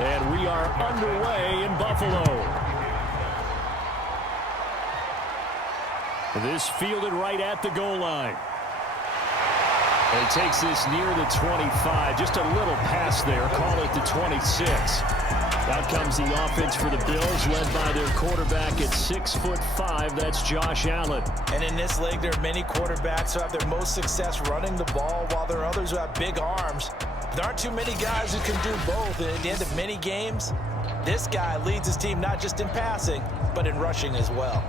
And we are underway in Buffalo. This fielded right at the goal line. And he takes this near the 25. Just a little pass there. Call it the 26. Out comes the offense for the Bills, led by their quarterback at 6'5". That's Josh Allen. And in this league, there are many quarterbacks who have their most success running the ball, while there are others who have big arms. There aren't too many guys who can do both. And at the end of many games, this guy leads his team not just in passing, but in rushing as well.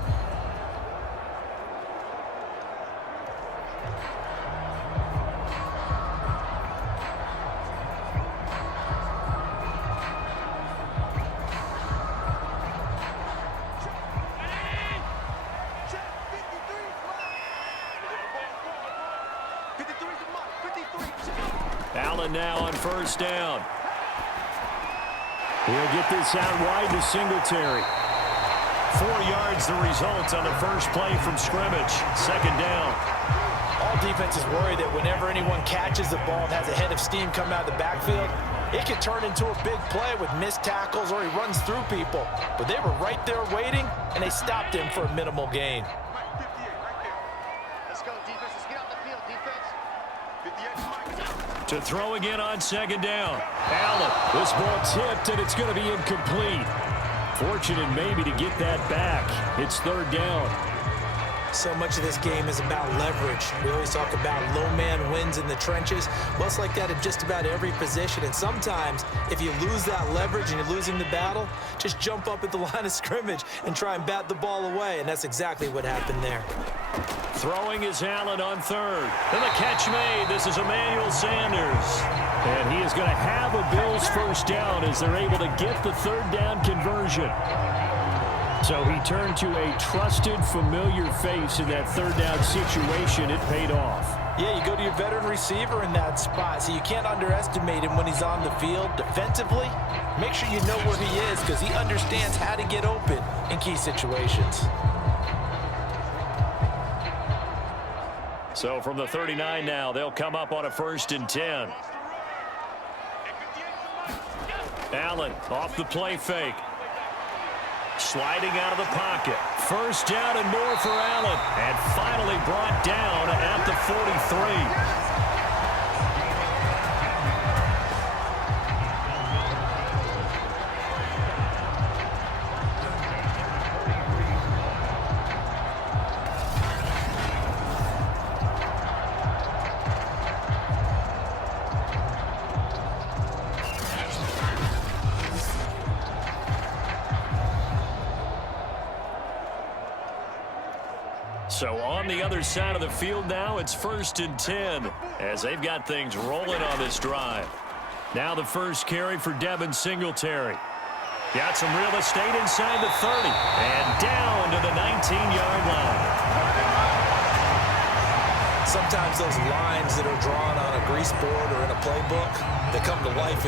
Allen now on first down. He'll get this out wide to Singletary. 4 yards the result on the first play from scrimmage. Second down. All defenses worry that whenever anyone catches the ball and has a head of steam coming out of the backfield, it can turn into a big play with missed tackles or he runs through people. But they were right there waiting, and they stopped him for a minimal gain. Let's go, defense. Let's get out the field, defense. 58. To throw again on second down. Allen, this ball tipped, and it's going to be incomplete. Fortunate maybe to get that back. It's third down. So much of this game is about leverage. We always talk about low man wins in the trenches. Well, it's like that at just about every position. And sometimes, if you lose that leverage and you're losing the battle, just jump up at the line of scrimmage and try and bat the ball away. And that's exactly what happened there. Throwing is Allen on third. And the catch made. This is Emmanuel Sanders. And he is going to have a Bills first down as they're able to get the third down conversion. So he turned to a trusted, familiar face in that third down situation. It paid off. Yeah, you go to your veteran receiver in that spot, so you can't underestimate him when he's on the field. Defensively, make sure you know where he is because he understands how to get open in key situations. So from the 39 now, they'll come up on a 1st and 10. Allen off the play fake. Sliding out of the pocket. First down and more for Allen. And finally brought down at the 43. So on the other side of the field now, it's 1st and 10 as they've got things rolling on this drive. Now the first carry for Devin Singletary. Got some real estate inside the 30 and down to the 19-yard line. Sometimes those lines that are drawn on a grease board or in a playbook, they come to life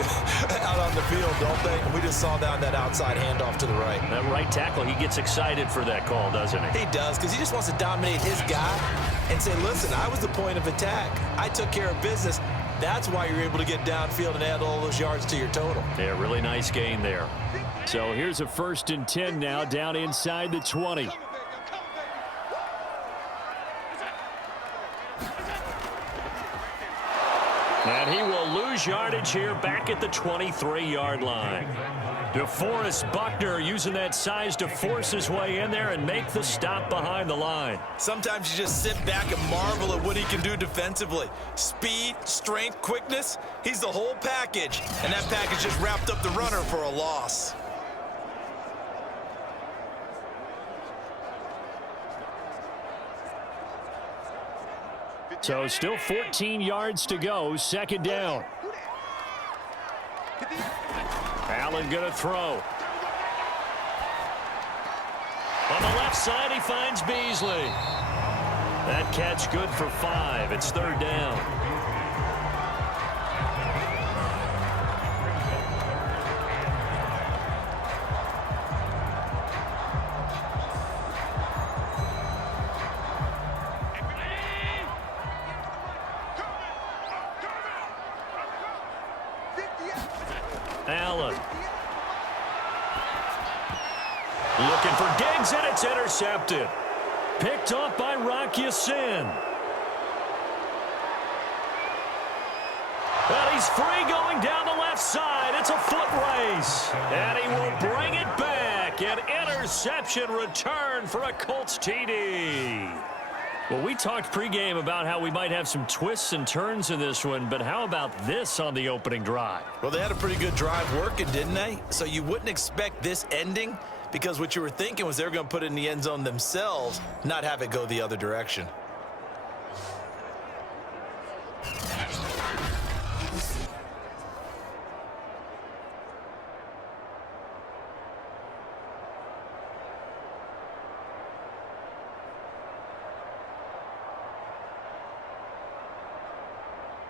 out on the field, don't they? And we just saw down that outside handoff to the right. That right tackle, he gets excited for that call, doesn't he? He does, because he just wants to dominate his guy and say, listen, I was the point of attack. I took care of business. That's why you're able to get downfield and add all those yards to your total. Yeah, really nice gain there. So here's a 1st and 10 now down inside the 20. And he will lose yardage here back at the 23-yard line. DeForest Buckner using that size to force his way in there and make the stop behind the line. Sometimes you just sit back and marvel at what he can do defensively. Speed, strength, quickness, he's the whole package. And that package just wrapped up the runner for a loss. So still 14 yards to go, second down. Allen going to throw. On the left side, he finds Beasley. That catch good for 5. It's third down. Allen Looking for Diggs, and it's intercepted. Picked off by Rocky Sin. And he's free going down the left side. It's a foot race. And he will bring it back. An interception return for a Colts TD. Well, we talked pregame about how we might have some twists and turns in this one, but how about this on the opening drive? Well, they had a pretty good drive working, didn't they? So you wouldn't expect this ending, because what you were thinking was they were going to put it in the end zone themselves, not have it go the other direction.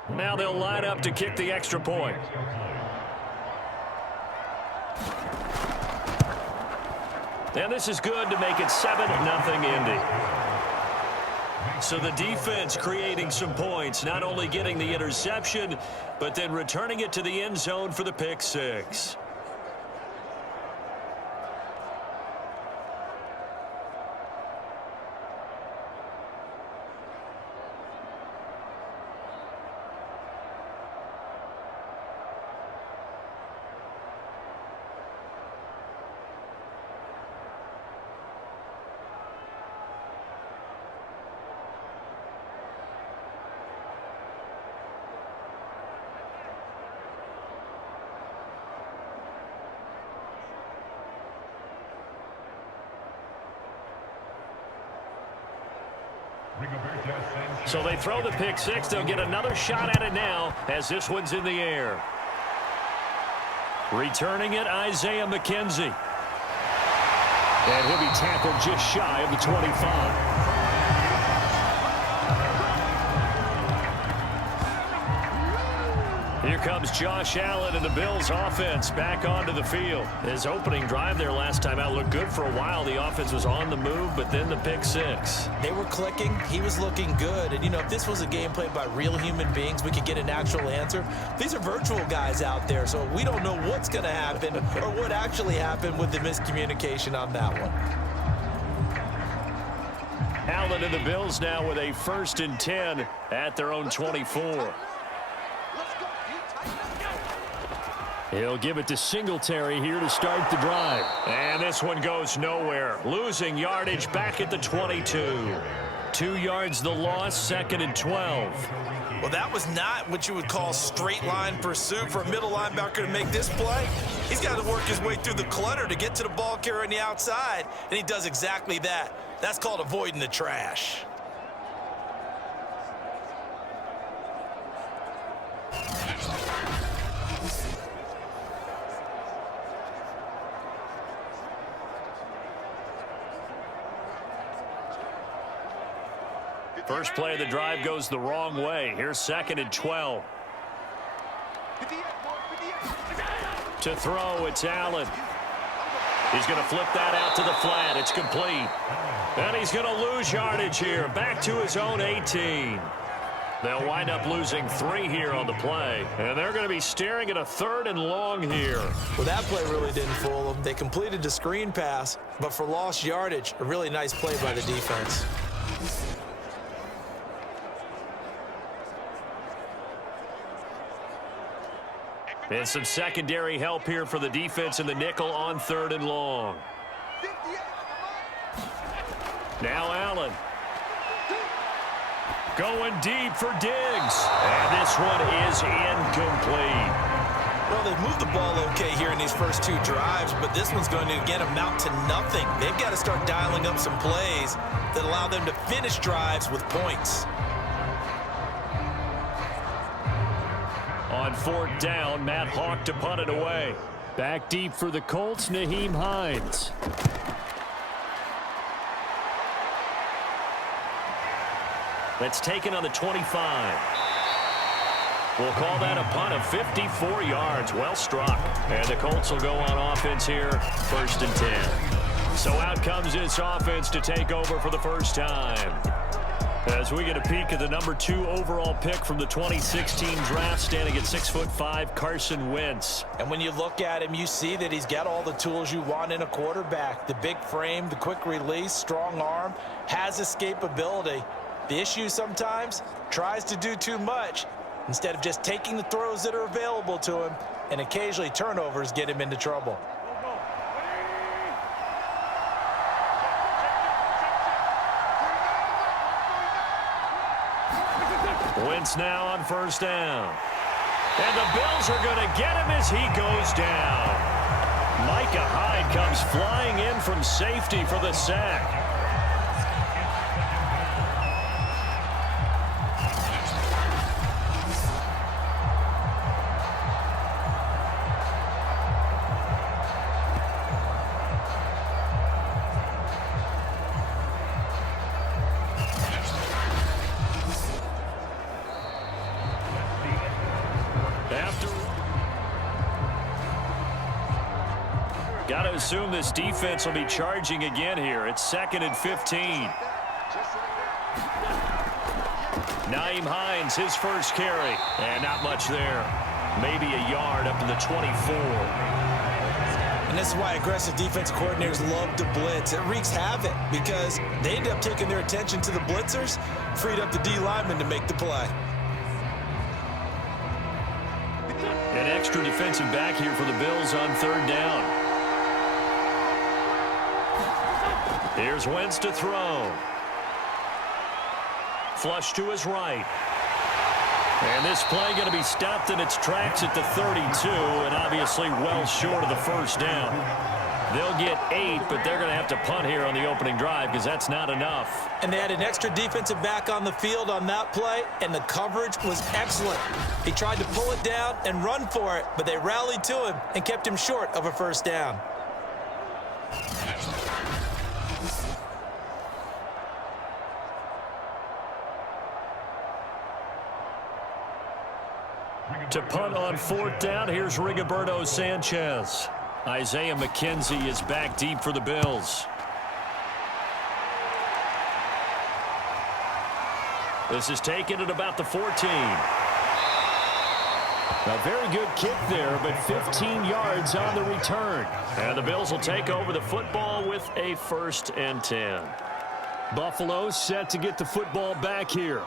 Now they'll line up to kick the extra point. And this is good to make it 7-0 Indy. So the defense creating some points, not only getting the interception, but then returning it to the end zone for the pick six. So they throw the pick six. They'll get another shot at it now as this one's in the air. Returning it, Isaiah McKenzie. And he'll be tackled just shy of the 25. Here comes Josh Allen and the Bills offense back onto the field. His opening drive there last time out looked good for a while. The offense was on the move, but then the pick six. They were clicking. He was looking good. And, you know, if this was a game played by real human beings, we could get an actual answer. These are virtual guys out there, so we don't know what's going to happen or what actually happened with the miscommunication on that one. Allen and the Bills now with a 1st and 10 at their own 24. He'll give it to Singletary here to start the drive. And this one goes nowhere. Losing yardage back at the 22. 2 yards the loss, 2nd and 12. Well, that was not what you would call straight line pursuit for a middle linebacker to make this play. He's got to work his way through the clutter to get to the ball carrier on the outside, and he does exactly that. That's called avoiding the trash. First play of the drive goes the wrong way. Here's 2nd and 12. To throw, it's Allen. He's going to flip that out to the flat. It's complete. And he's going to lose yardage here. Back to his own 18. They'll wind up losing 3 here on the play. And they're going to be staring at a 3rd and long here. Well, that play really didn't fool them. They completed the screen pass, but for lost yardage, a really nice play by the defense. And some secondary help here for the defense in the nickel on 3rd and long. Now Allen. Going deep for Diggs. And this one is incomplete. Well, they've moved the ball okay here in these first 2 drives, but this one's going to, again, amount to nothing. They've got to start dialing up some plays that allow them to finish drives with points. On 4th down, Matt Hawk to punt it away. Back deep for the Colts, Nyheim Hines. That's taken on the 25. We'll call that a punt of 54 yards. Well struck. And the Colts will go on offense here, 1st and 10. So out comes this offense to take over for the first time. As we get a peek at the number 2 overall pick from the 2016 draft, standing at 6'5", Carson Wentz. And when you look at him, you see that he's got all the tools you want in a quarterback. The big frame, the quick release, strong arm, has escapability. The issue sometimes, tries to do too much instead of just taking the throws that are available to him, and occasionally turnovers get him into trouble. Wentz now on first down. And the Bills are going to get him as he goes down. Micah Hyde comes flying in from safety for the sack. Got to assume this defense will be charging again here. It's 2nd and 15. Nyheim Hines, his first carry. And not much there. Maybe a yard up to the 24. And this is why aggressive defense coordinators love to blitz. It wreaks havoc because they end up taking their attention to the blitzers, freed up the D lineman to make the play. An extra defensive back here for the Bills on 3rd down. Here's Wentz to throw. Flush to his right. And this play going to be stopped in its tracks at the 32, and obviously well short of the first down. They'll get 8, but they're going to have to punt here on the opening drive because that's not enough. And they had an extra defensive back on the field on that play, and the coverage was excellent. He tried to pull it down and run for it, but they rallied to him and kept him short of a first down. To punt on 4th down, here's Rigoberto Sanchez. Isaiah McKenzie is back deep for the Bills. This is taken at about the 14. A very good kick there, but 15 yards on the return. And the Bills will take over the football with a 1st and 10. Buffalo set to get the football back here.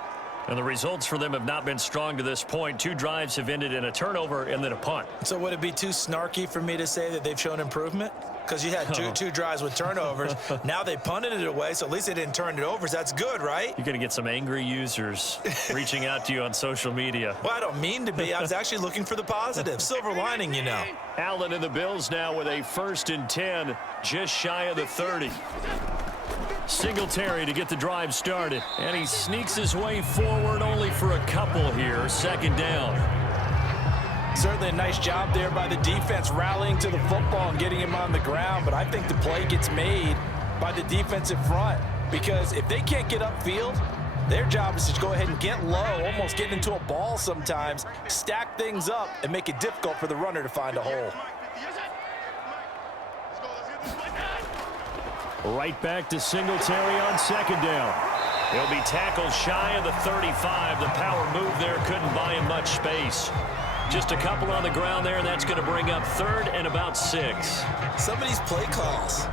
And the results for them have not been strong to this point. 2 drives have ended in a turnover and then a punt. So would it be too snarky for me to say that they've shown improvement? Because you had two drives with turnovers. Now they punted it away, so at least they didn't turn it over. So that's good, right? You're going to get some angry users reaching out to you on social media. Well, I don't mean to be. I was actually looking for the positive. Silver lining, you know. Allen and the Bills now with a 1st and 10, just shy of the 30. Singletary to get the drive started, and he sneaks his way forward only for a couple here. 2nd down. Certainly a nice job there by the defense rallying to the football and getting him on the ground, but I think the play gets made by the defensive front because if they can't get upfield, their job is to go ahead and get low, almost get into a ball sometimes, stack things up, and make it difficult for the runner to find a hole. Right back to Singletary on 2nd down. He'll be tackled shy of the 35. The power move there couldn't buy him much space. Just a couple on the ground there, and that's going to bring up 3rd and about 6. Some of these play calls,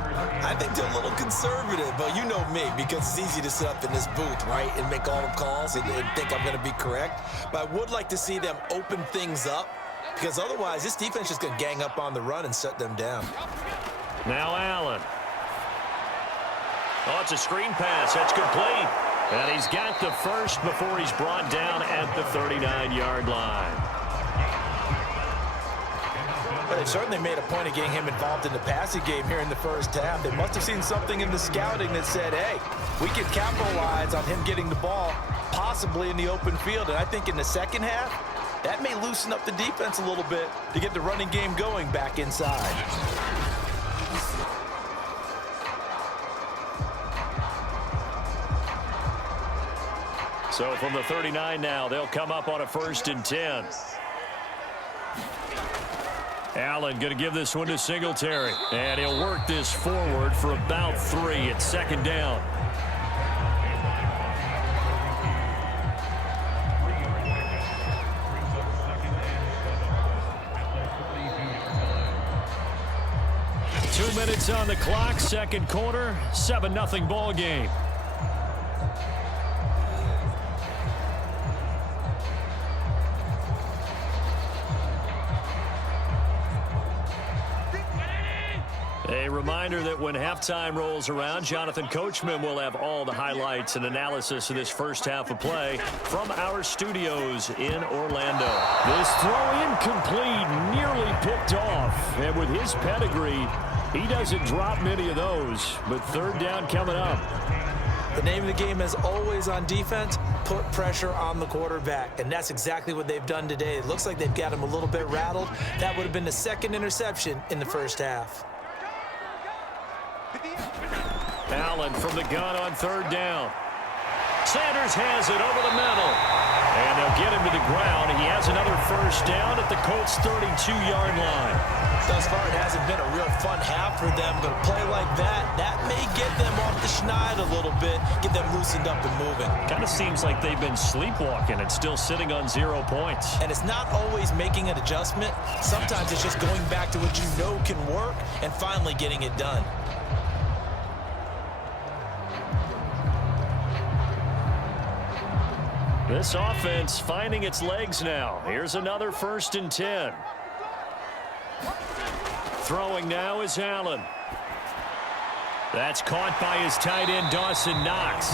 I think they're a little conservative, but you know me, because it's easy to sit up in this booth, right, and make all the calls and think I'm going to be correct. But I would like to see them open things up, because otherwise this defense is going to gang up on the run and shut them down. Now Allen. Oh, it's a screen pass. That's complete. And he's got the first before he's brought down at the 39-yard line. But they've certainly made a point of getting him involved in the passing game here in the first half. They must have seen something in the scouting that said, hey, we can capitalize on him getting the ball possibly in the open field. And I think in the second half, that may loosen up the defense a little bit to get the running game going back inside. So from the 39 now, they'll come up on a 1st and 10. Allen going to give this one to Singletary. And he'll work this forward for about 3 at 2nd down. minutes on the clock, second quarter, 7-0 ball game. A reminder that when halftime rolls around, Jonathan Coachman will have all the highlights and analysis of this first half of play from our studios in Orlando. This throw incomplete, nearly picked off. And with his pedigree, he doesn't drop many of those. But third down coming up. The name of the game is always on defense, put pressure on the quarterback. And that's exactly what they've done today. It looks like they've got him a little bit rattled. That would have been the second interception in the first half. Allen from the gun on third down. Sanders has it over the middle. And they'll get him to the ground. He has another first down at the Colts' 32-yard line. Thus far, it hasn't been a real fun half for them, but a play like that may get them off the schneid a little bit, get them loosened up and moving. Kind of seems like they've been sleepwalking and still sitting on 0 points. And it's not always making an adjustment. Sometimes it's just going back to what you know can work and finally getting it done. This offense finding its legs now. Here's another 1st and 10. Throwing now is Allen. That's caught by his tight end, Dawson Knox.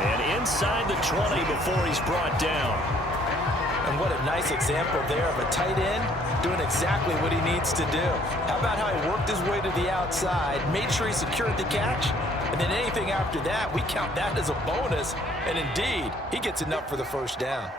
And inside the 20 before he's brought down. And what a nice example there of a tight end doing exactly what he needs to do. How about how he worked his way to the outside, made sure he secured the catch, and then anything after that, we count that as a bonus. And indeed, he gets enough for the first down.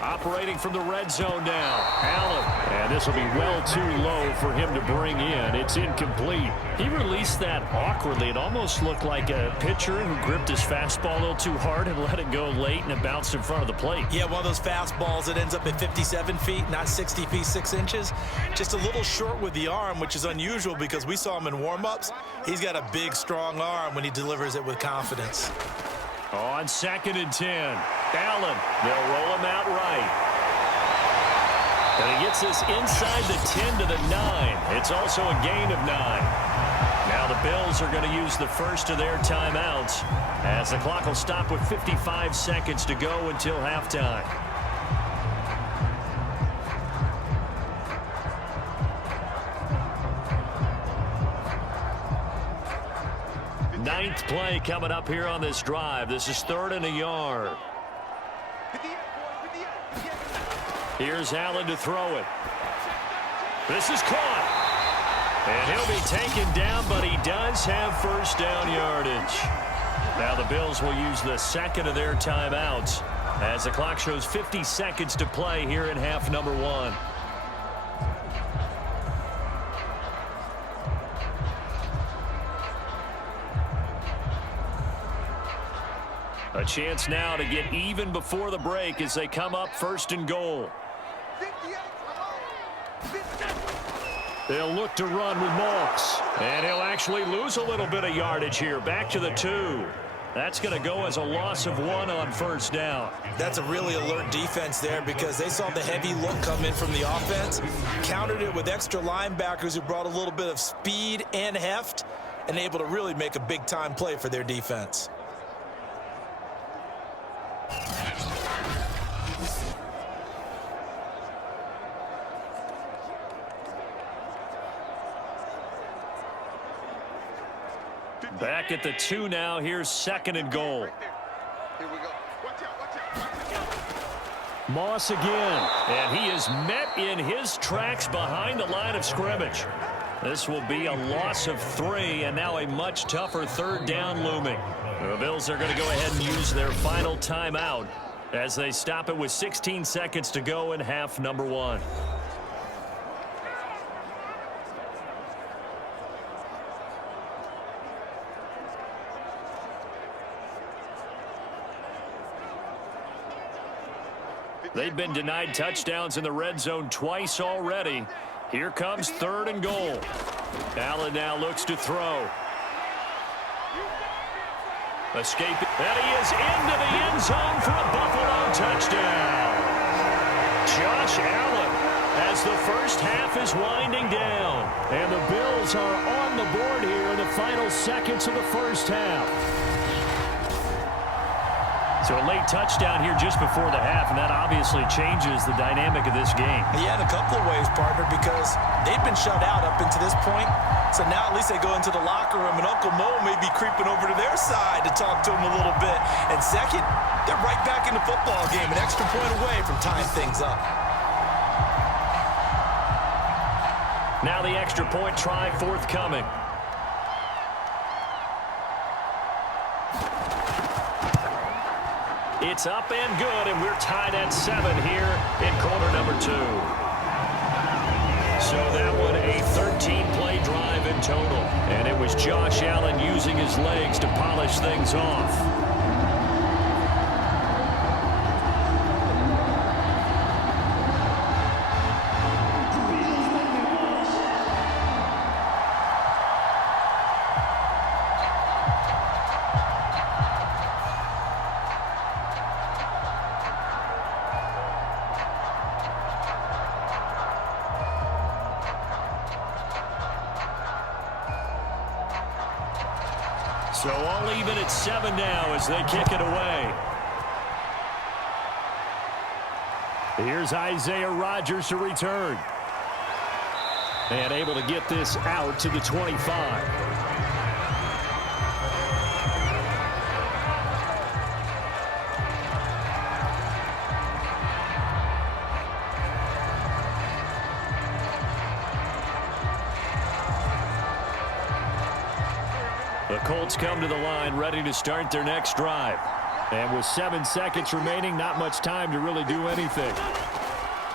Operating from the red zone now, Allen. And this will be well too low for him to bring in. It's incomplete. He released that awkwardly. It almost looked like a pitcher who gripped his fastball a little too hard and let it go late, and it bounced in front of the plate. Yeah, one of those fastballs that ends up at 57 feet, not 60 feet, 6 inches. Just a little short with the arm, which is unusual because we saw him in warm-ups. He's got a big, strong arm when he delivers it with confidence. On 2nd and 10, Allen, they'll roll him out right. And he gets this inside the 10 to the 9. It's also a gain of 9. Now the Bills are going to use the first of their timeouts as the clock will stop with 55 seconds to go until halftime. Ninth play coming up here on this drive. This is 3rd and a yard. Here's Allen to throw it. This is caught. And he'll be taken down, but he does have first down yardage. Now the Bills will use the second of their timeouts as the clock shows 50 seconds to play here in half number 1. A chance now to get even before the break as they come up 1st and goal. They'll look to run with Moss. And he'll actually lose a little bit of yardage here. Back to the 2. That's going to go as a loss of 1 on first down. That's a really alert defense there because they saw the heavy look come in from the offense, countered it with extra linebackers who brought a little bit of speed and heft, and able to really make a big-time play for their defense. Back at the 2 now. Here's 2nd and goal. Here we go. Watch out, watch out. Moss again. And he is met in his tracks behind the line of scrimmage. This will be a loss of 3, and now a much tougher 3rd down looming. The Bills are going to go ahead and use their final timeout as they stop it with 16 seconds to go in half number 1. They've been denied touchdowns in the red zone twice already. Here comes 3rd and goal. Allen now looks to throw. Escaping. And he is into the end zone for a Buffalo touchdown. Josh Allen as the first half is winding down. And the Bills are on the board here in the final seconds of the first half. So a late touchdown here just before the half, and that obviously changes the dynamic of this game. Yeah, in a couple of ways, partner, because they've been shut out up until this point. So now at least they go into the locker room, and Uncle Mo may be creeping over to their side to talk to him a little bit. And second, they're right back in the football game, an extra point away from tying things up. Now the extra point try forthcoming. It's up and good, and we're tied at 7 here in quarter number 2. So that one a 13-play drive in total. And it was Josh Allen using his legs to polish things off. So all even at 7 now as they kick it away. Here's Isaiah Rodgers to return. And able to get this out to the 25. The Colts come to the line ready to start their next drive. And with 7 seconds remaining, not much time to really do anything.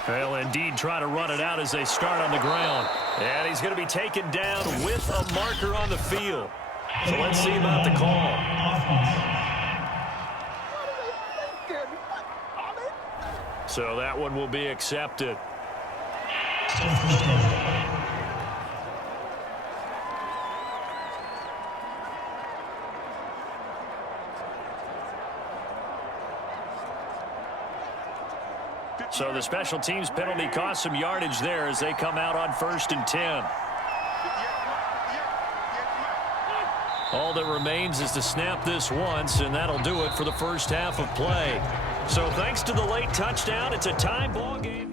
They'll indeed try to run it out as they start on the ground. And he's going to be taken down with a marker on the field. So let's see about the call. So that one will be accepted. So the special teams penalty cost some yardage there as they come out on 1st and 10. All that remains is to snap this once, and that'll do it for the first half of play. So thanks to the late touchdown, it's a tie ball game.